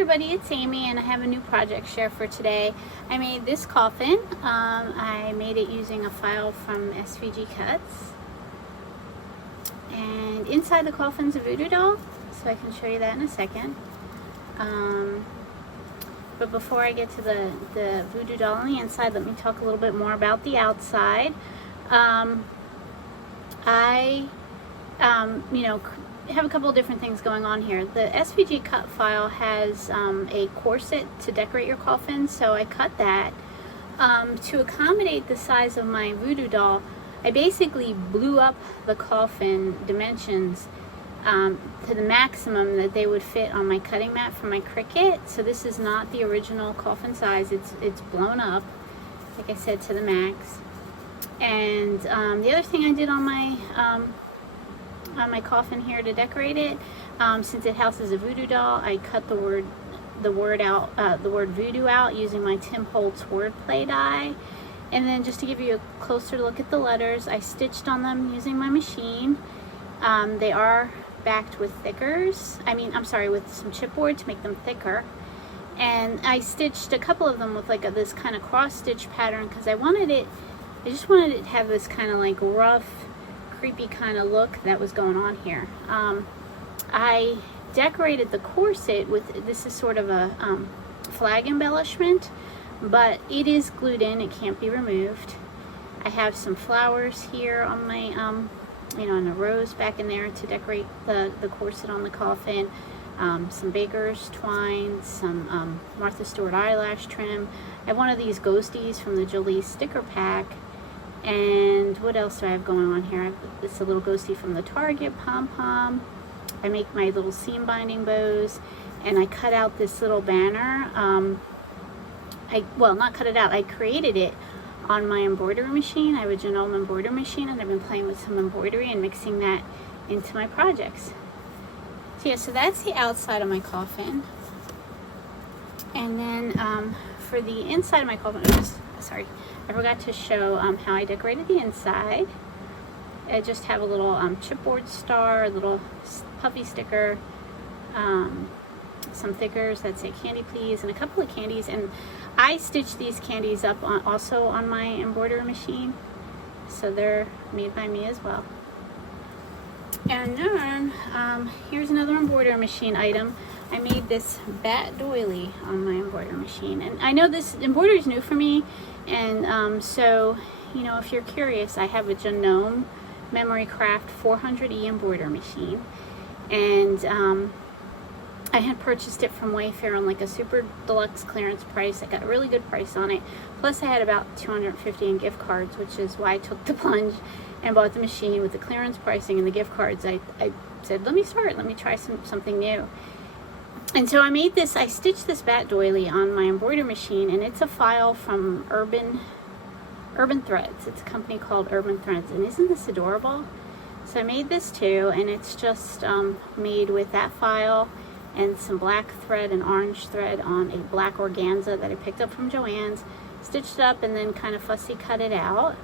everybody, it's Amy and I have a new project share for today. I made this coffin. I made it using a file from SVG Cuts. And inside the coffin's a voodoo doll, so I can show you that in a second. But before I get to the voodoo doll on the inside, let me talk a little bit more about the outside. Have a couple of different things going on here. The SVG cut file has a corset to decorate your coffin, so I cut that. To accommodate the size of my voodoo doll, I basically blew up the coffin dimensions to the maximum that they would fit on my cutting mat for my Cricut. So this is not the original coffin size, it's blown up, like I said, to the max. And the other thing I did on my coffin here to decorate it, since it houses a voodoo doll, I cut the word voodoo out using my Tim Holtz wordplay die. And then just to give you a closer look at the letters, I stitched on them using my machine. They are backed with thickers. With some chipboard to make them thicker. And I stitched a couple of them with this kind of cross stitch pattern because I just wanted it to have this kind of like rough, creepy kind of look that was going on here. I decorated the corset with, this is sort of a flag embellishment, but it is glued in, it can't be removed. I have some flowers here on my, and a rose back in there to decorate the corset on the coffin. Some baker's twine, some Martha Stewart eyelash trim. I have one of these ghosties from the Jolie sticker pack. And what else do I have going on here? I have this little ghostie from the Target pom-pom. I make my little seam binding bows, and I cut out this little banner. Not cut it out, I created it on my embroidery machine. I have a Genome embroidery machine, and I've been playing with some embroidery and mixing that into my projects. So yeah, so that's the outside of my coffin. And then for the inside of my coffin, I forgot to show how I decorated the inside. I just have a little chipboard star, a little puffy sticker, some thickers that say candy please, and a couple of candies. And I stitched these candies up also on my embroidery machine, so they're made by me as well. And then here's another embroidery machine item. I made this bat doily on my embroidery machine, and I know this embroidery is new for me, and so if you're curious, I have a Genome Memory Craft 400E embroidery machine, and I had purchased it from Wayfair on a super deluxe clearance price. I got a really good price on it, plus I had about $250 in gift cards, which is why I took the plunge and bought the machine with the clearance pricing and the gift cards. I said, let me try something new. And so I stitched this bat doily on my embroidery machine, and it's a file from Urban Threads. It's a company called Urban Threads, and isn't this adorable? So I made this too, and it's just made with that file and some black thread and orange thread on a black organza that I picked up from Joann's, stitched it up, and then kind of fussy cut it out.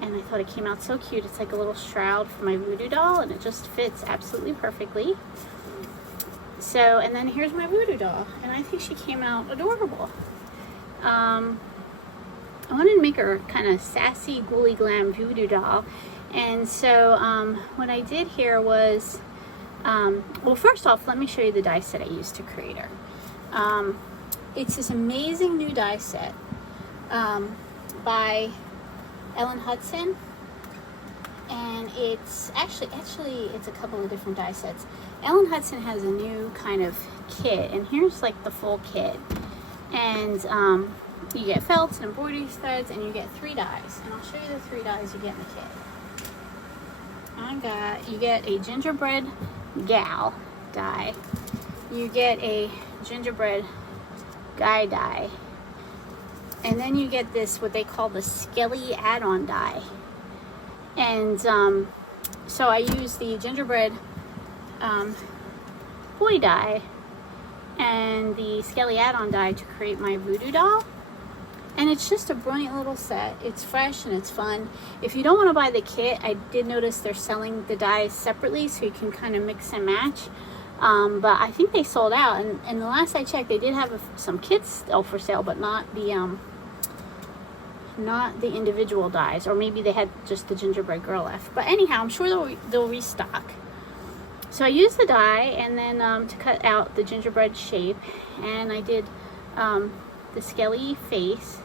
And I thought it came out so cute. It's like a little shroud for my voodoo doll, and it just fits absolutely perfectly. So, and then here's my voodoo doll, and I think she came out adorable. I wanted to make her kind of sassy, ghouly glam voodoo doll, and so what I did here was, first off, let me show you the die set I used to create her. It's this amazing new die set by Ellen Hudson, and it's actually it's a couple of different die sets. Ellen Hudson has a new kind of kit, and here's the full kit, and you get felts and embroidery threads, and you get 3 dies, and I'll show you the 3 dies you get in the kit. You get a gingerbread gal die, you get a gingerbread guy die, and then you get this, what they call the Skelly add-on die. And so I use the gingerbread boy die and the Skelly add-on die to create my voodoo doll. And it's just a brilliant little set. It's fresh and it's fun. If you don't want to buy the kit, I did notice they're selling the dies separately, so you can kind of mix and match. But I think they sold out, and the last I checked, they did have some kits still for sale, but not the individual dies, or maybe they had just the gingerbread girl left. But anyhow, I'm sure they'll restock. So I used the die, and then to cut out the gingerbread shape, and I did the skelly face.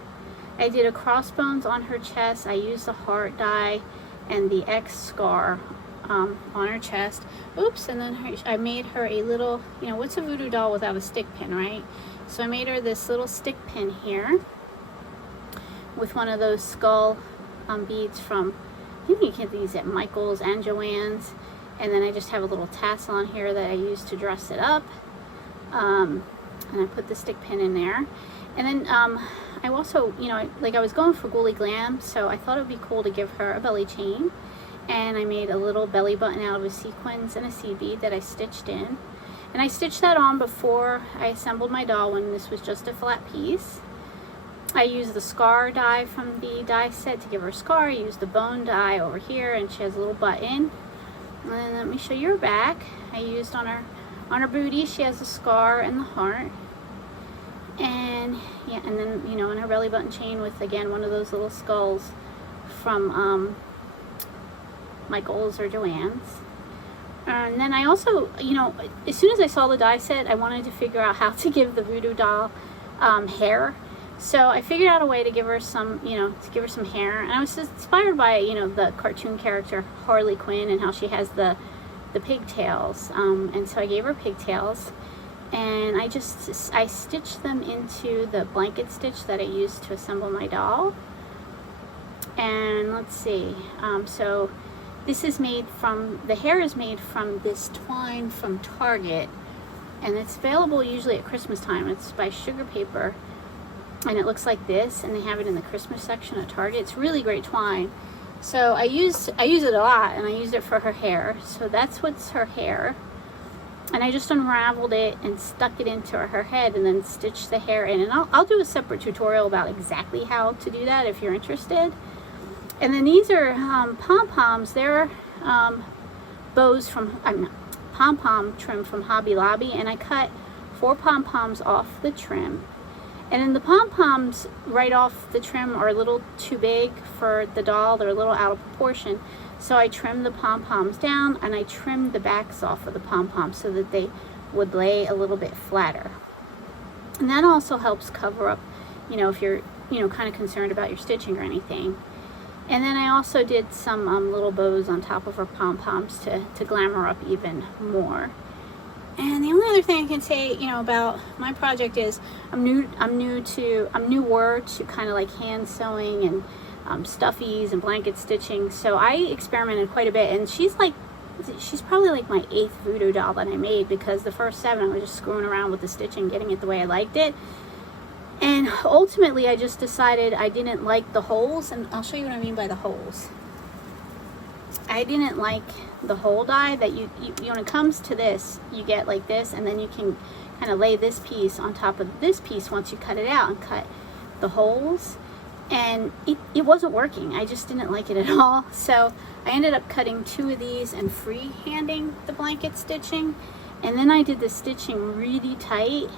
I did a crossbones on her chest. I used the heart die and the X scar on her chest. Oops, and then I made her a little, you know, what's a voodoo doll without a stick pin, right? So I made her this little stick pin here with one of those skull beads from, I think you can get these at Michael's and Joann's. And then I just have a little tassel on here that I use to dress it up. And I put the stick pin in there. And then I also, you know, I was going for ghoulie glam, so I thought it would be cool to give her a belly chain. And I made a little belly button out of a sequins and a seed bead that I stitched in. And I stitched that on before I assembled my doll when this was just a flat piece. I used the scar die from the die set to give her a scar. I used the bone die over here, and she has a little button. And then let me show you her back. I used on her booty, she has a scar and the heart. And yeah, and then, you know, in her belly button chain with, again, one of those little skulls from Michael's or Joann's. And then I also, you know, as soon as I saw the die set, I wanted to figure out how to give the voodoo doll hair. So I figured out a way to give her some, you know, to give her some hair. And I was inspired by, you know, the cartoon character Harley Quinn and how she has the pigtails. And so I gave her pigtails. And I stitched them into the blanket stitch that I used to assemble my doll. And let's see, so this is made from, the hair is made from this twine from Target, and it's available usually at Christmas time. It's by Sugar Paper, and it looks like this, and they have it in the Christmas section at Target. It's really great twine. So I use it a lot, and I used it for her hair. So that's what's her hair. And I just unraveled it and stuck it into her head and then stitched the hair in. And I'll do a separate tutorial about exactly how to do that if you're interested. And then these are pom-poms. They're bows from, pom-pom trim from Hobby Lobby. And I cut 4 pom-poms off the trim. And then the pom-poms right off the trim are a little too big for the doll. They're a little out of proportion. So I trimmed the pom-poms down, and I trimmed the backs off of the pom-poms so that they would lay a little bit flatter. And that also helps cover up, you know, if you're, you know, kind of concerned about your stitching or anything. And then I also did some little bows on top of her pom-poms to glamour up even more. And the only other thing I can say, you know, about my project is I'm newer to kind of like hand sewing and stuffies and blanket stitching. So I experimented quite a bit, and she's probably like my 8th voodoo doll that I made, because the first 7 I was just screwing around with the stitching, getting it the way I liked it. And ultimately I just decided I didn't like the holes, and I'll show you what I mean by the holes. I didn't like the hole die that you when it comes to this, you get like this, and then you can kind of lay this piece on top of this piece once you cut it out and cut the holes. And it wasn't working. I just didn't like it at all. So I ended up cutting 2 of these and freehanding the blanket stitching. And then I did the stitching really tight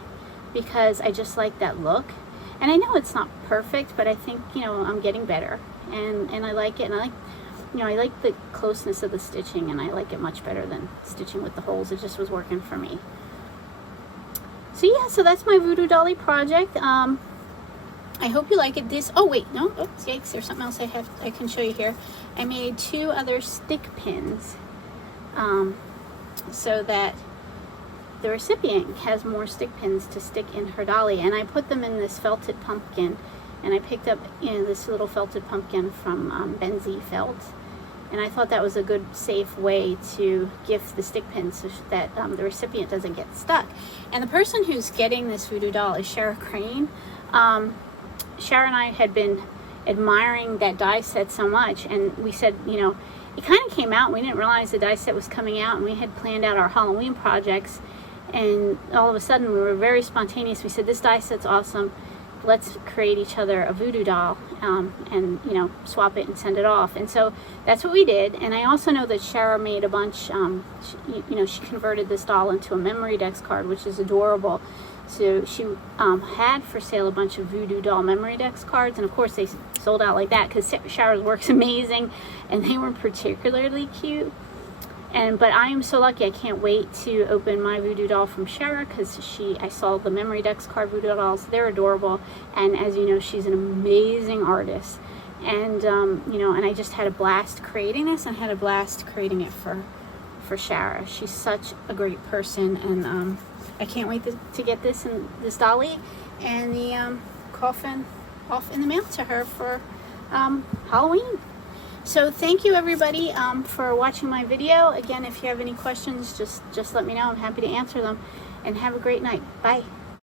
because I just like that look. And I know it's not perfect, but I think, you know, I'm getting better. And I like it. And I like, you know, I like the closeness of the stitching, and I like it much better than stitching with the holes. It just was working for me. So yeah, so that's my Voodoo Dolly project. I hope you like it. Oh wait, no, oops, yikes, there's something else I can show you here. I made 2 other stick pins so that the recipient has more stick pins to stick in her dolly, and I put them in this felted pumpkin, and I picked up, you know, this little felted pumpkin from Benzie Felt, and I thought that was a good, safe way to gift the stick pins so that the recipient doesn't get stuck. And the person who's getting this voodoo doll is Shara Crane. Shara and I had been admiring that die set so much, and we said, you know, it kind of came out, and we didn't realize the die set was coming out, and we had planned out our Halloween projects, and all of a sudden we were very spontaneous. We said, this die set's awesome, let's create each other a voodoo doll, and you know, swap it and send it off. And so that's what we did. And I also know that Shara made a bunch, you know, she converted this doll into a memory dex card, which is adorable. So she had for sale a bunch of voodoo doll memory dex cards, and of course they sold out like that because Shara's work's amazing, and they weren't particularly cute. But I am so lucky. I can't wait to open my voodoo doll from Shara, because I saw the memory dex card voodoo dolls. They're adorable, and as you know, she's an amazing artist. And you know, and I just had a blast creating this, and had a blast creating it for Shara. She's such a great person, and I can't wait to get this dolly and the coffin off in the mail to her for Halloween. So thank you everybody for watching my video. Again, if you have any questions, just let me know. I'm happy to answer them. And have a great night. Bye.